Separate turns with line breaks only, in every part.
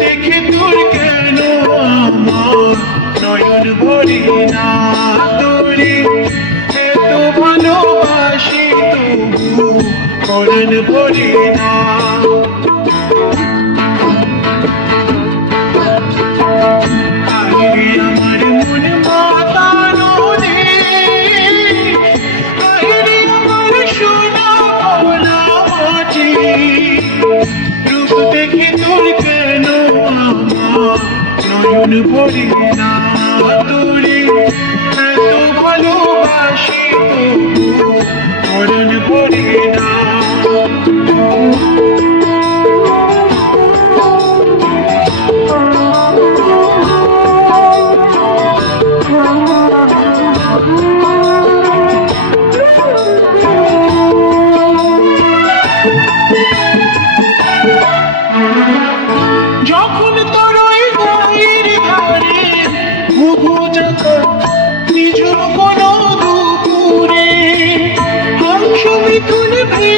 দেখে তোর কেন নয়ন ভরি না তোরে? এত ভালোবাসি তবু করণ ভরি না। You're and I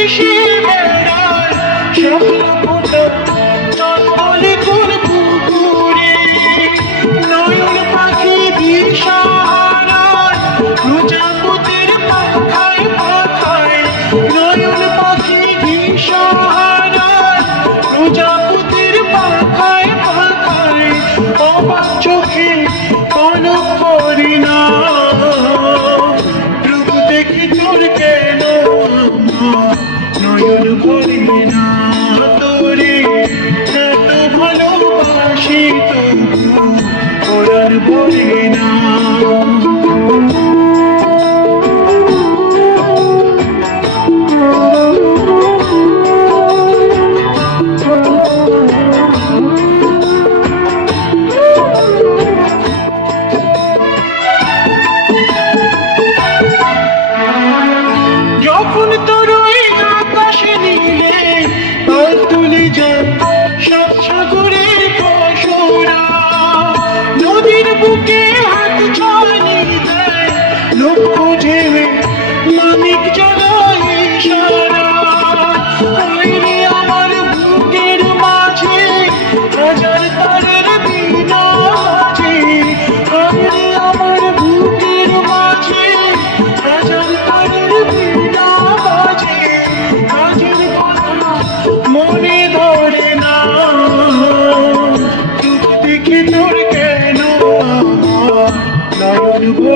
খুশি বেড়ায় bonito, orar.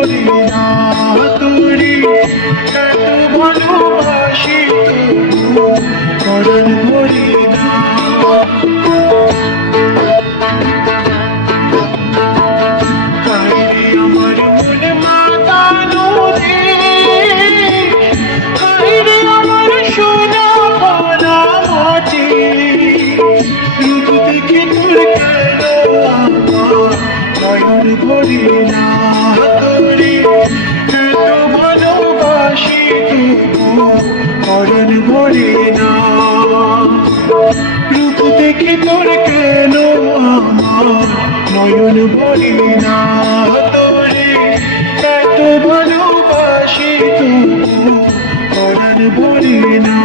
Baturi, Baturi, Baturi, Baturi, Baturi, হাসিতে করণ ভরে না। রূপ দেখে তোর কেন আমার নয়ন ভরে না? তোরে এত ভালোবাসি তবু করণ ভরে না।